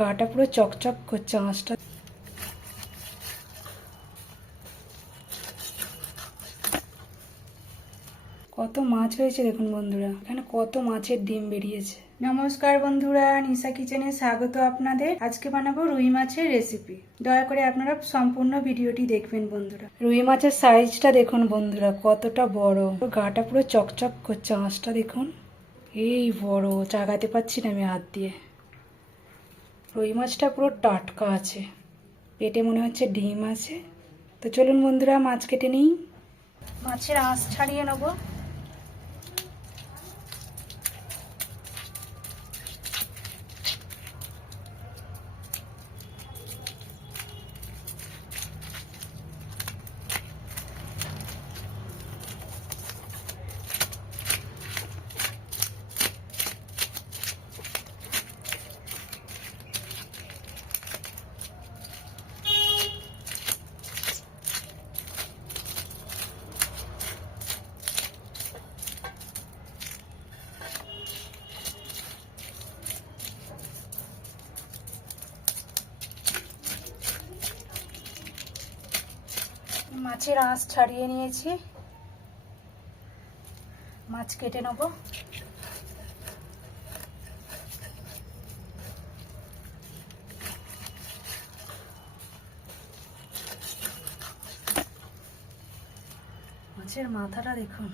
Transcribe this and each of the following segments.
গাটা পুরো চকচক করছে আঁশটা। কত মাছ হয়েছে দেখুন বন্ধুরা, এখানে কত মাছের ডিম বেরিয়েছে। নমস্কার বন্ধুরা, নিশা কিচেনে স্বাগত আপনাদের। আজকে বানাবো রুই মাছের রেসিপি। দয়া করে আপনারা সম্পূর্ণ ভিডিওটি দেখবেন বন্ধুরা। রুই মাছের সাইজটা দেখুন বন্ধুরা, কতটা বড়। গাটা পুরো চকচক করছে, আঁশটা দেখুন এই বড়, চাগাতে পারছি না আমি হাত দিয়ে। রুই মাছটা পুরো টাটকা আছে, পেটে মনে হচ্ছে ডিম আছে। তো চলুন বন্ধুরা মাছ কেটে নিই। মাছের আঁশ ছাড়িয়ে নেবো। মাছের আঁশ ছাড়িয়ে নিয়েছি, মাছ কেটে নেব। মাছের মাথাটা দেখুন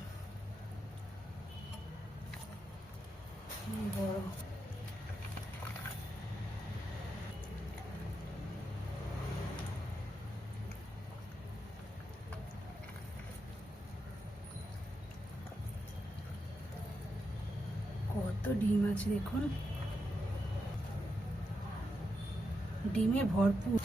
বড়। কত ডিম আছে দেখুন, ডিমে ভরপুর।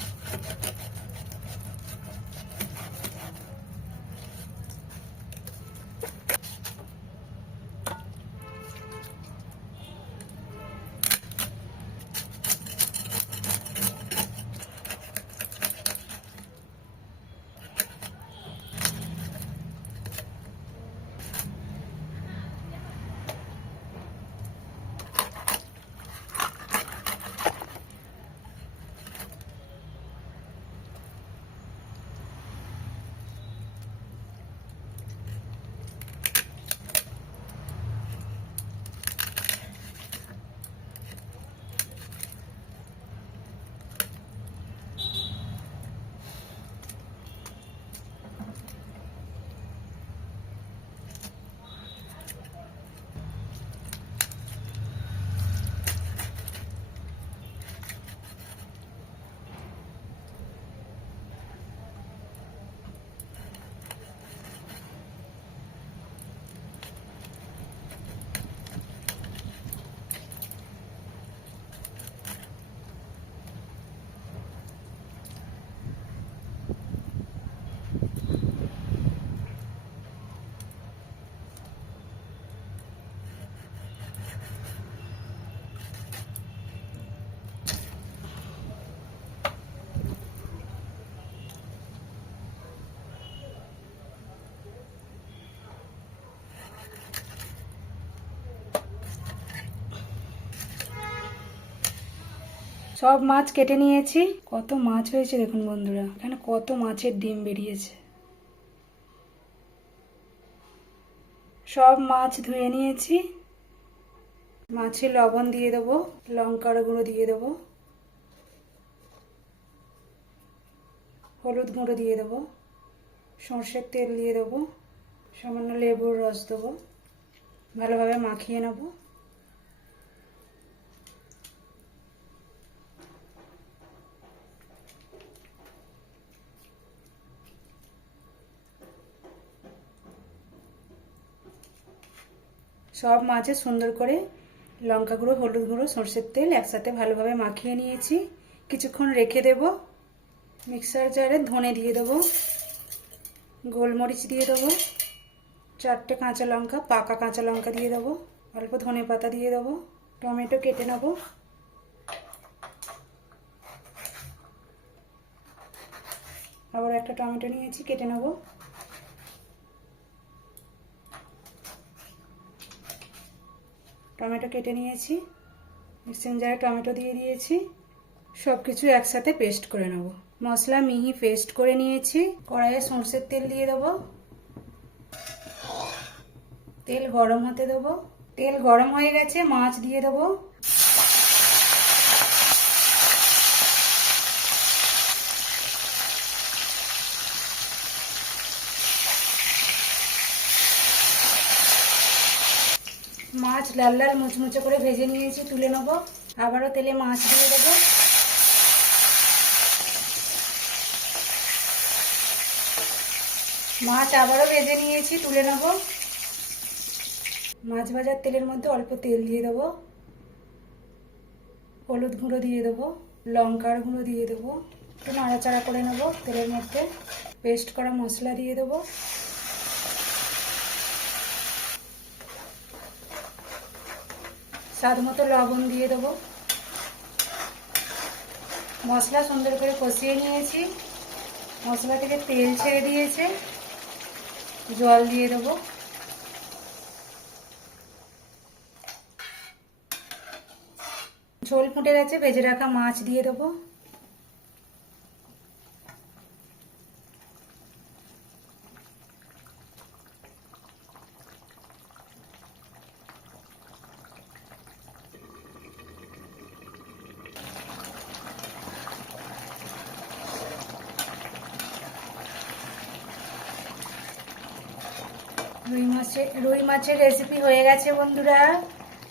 সব মাছ কেটে নিয়েছি। কত মাছ হয়েছে দেখুন বন্ধুরা, এখানে কত মাছের ডিম বেরিয়েছে। সব মাছ ধুয়ে নিয়েছি। মাছে লবণ দিয়ে দেবো, লঙ্কার গুঁড়ো দিয়ে দেবো, হলুদ গুঁড়ো দিয়ে দেবো, সর্ষের তেল দিয়ে দেবো, সামান্য লেবুর রস দেবো, ভালোভাবে মাখিয়ে নেব। সব মাছে সুন্দর করে লঙ্কা গুঁড়ো, হলুদ গুঁড়ো, সর্ষের তেল একসাথে ভালোভাবে মাখিয়ে নিয়েছি। কিছুক্ষণ রেখে দেব। মিক্সার জারে ধনে দিয়ে দেবো, গোলমরিচ দিয়ে দেবো, 4টে কাঁচা লঙ্কা, পাকা কাঁচা লঙ্কা দিয়ে দেবো, অল্প ধনে পাতা দিয়ে দেবো, টমেটো কেটে নেব। আবার একটা টমেটো নিয়েছি, কেটে নেব। টমেটো কেটে নিয়েছি, মিক্সিং জারে টমেটো দিয়ে দিয়েছি। সব কিছু একসাথে পেস্ট করে নেব। মশলা মিহি পেস্ট করে নিয়েছি। কড়াইয়ে সরষের তেল দিয়ে দেবো। তেল গরম হতে দেবো। তেল গরম হয়ে গেছে, মাছ দিয়ে দেবো। মাছ লাল লাল মুচমুচে করে ভেজে নিয়েছি, তুলে নেবো। আবারও তেলে মাছ দিয়ে দেবো। মাছ আবারও ভেজে নিয়েছি, তুলে নেবো। মাছ ভাজার তেলের মধ্যে অল্প তেল দিয়ে দেবো। হলুদ গুঁড়ো দিয়ে দেবো, লঙ্কার গুঁড়ো দিয়ে দেবো। একটু নাড়াচাড়া করে নেবো। তেলের মধ্যে পেস্ট করা মশলা দিয়ে দেবো। স্বাদ মতো লবণ দিয়ে দেবো। মশলা সুন্দর করে কষিয়ে নিয়েছি। মশলা থেকে তেল ছেড়ে দিয়েছে, জল দিয়ে দেবো। ঝোল ফুটে গেছে, ভেজে রাখা মাছ দিয়ে দেবো। রুই মাছের রেসিপি হয়ে গেছে বন্ধুরা।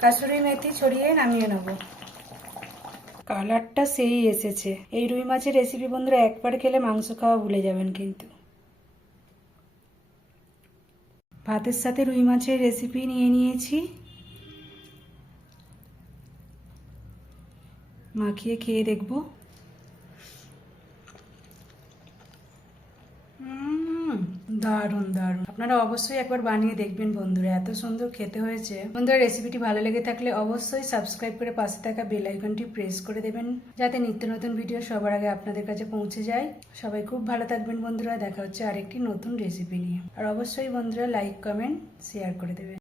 কাসুরি মেথি ছড়িয়ে নামিয়ে নেব। কালারটা সেই এসেছে। এই রুই মাছের রেসিপি বন্ধুরা একবার খেলে মাংস খাওয়া ভুলে যাবেন কিন্তু। ভাতের সাথে রুই মাছের রেসিপি নিয়ে নিয়েছি। মাখিয়ে খেয়ে দেখবো। দারুণ দারুণ। আপনারা অবশ্যই একবার বানিয়ে দেখবেন বন্ধুরা, এত সুন্দর খেতে হয়েছে। বন্ধুরা রেসিপিটি ভালো লেগে থাকলে অবশ্যই সাবস্ক্রাইব করে পাশে থাকা বেল আইকনটি প্রেস করে দেবেন, যাতে নিত্য নতুন ভিডিও সবার আগে আপনাদের কাছে পৌঁছে যায়। সবাই খুব ভালো থাকবেন বন্ধুরা। দেখা হচ্ছে আরেকটি নতুন রেসিপি নিয়ে। আর অবশ্যই বন্ধুরা লাইক কমেন্ট শেয়ার করে দেবেন।